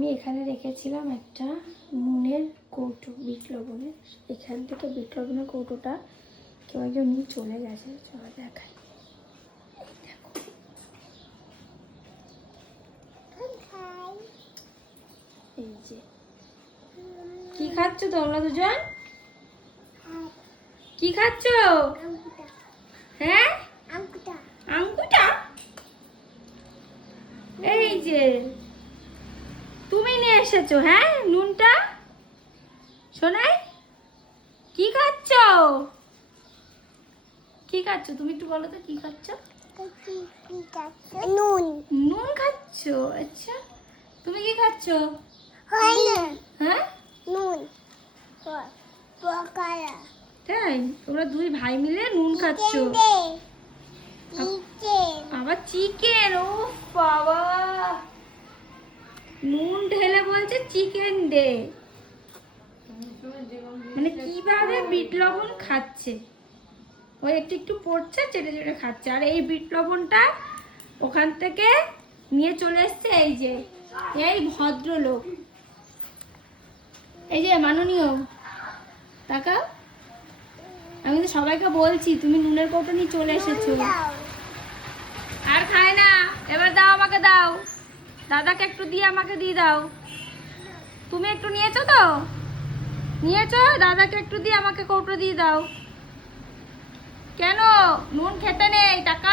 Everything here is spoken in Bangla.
আমি এখানে রেখেছিলাম একটা নুনের কৌটো, বিট লবণের। এখান থেকে বিট লবণের কৌটোটা কেউ একজন নিয়ে চলে গেছে। চলো দেখাই। এই যে কি খাচ্ছ তোমরা দুজন? কি খাচ্ছ? হ্যাঁ, আঙ্গুটা। এই যে তুমি নিয়ে এসেছো, হ্যাঁ, নুনটা। শোনাই, কি খাচ্ছ? কি খাচ্ছ তুমি একটু বলো তো, কি খাচ্ছ? নুন। নুন খাচ্ছ? আচ্ছা, তুমি কি খাচ্ছ? হ্যাঁ, নুন। তাই তোমরা দুই ভাই মিলে নুন খাচ্ছ? আবার চিকেন? ও বাবা, নুন ঢেলে বলছে চিকেন দে। মানে কিভাবে বিট লবণ খাচ্ছে, ওই একটু একটু পড়ছে, চেটে চেটে খাচ্ছে। আর এই বিট লবণটা ওখান থেকে নিয়ে চলে এসছে এই যে এই ভদ্রলোক, এই যে মাননীয়। তাকাও, আমি তো সবাইকে বলছি তুমি নুনের কৌটো নিয়ে চলে এসেছো। আর খায় না, এবার দাও, আমাকে দাও, দাদাকে একটু দিয়ে আমাকে দিয়ে দাও। তুমি একটু নিয়েছো তো? নিয়েছো? দাদাকে একটু দিয়ে আমাকে কৌটো দিয়ে দাও। কেন নুন খেতে নেই? টাকা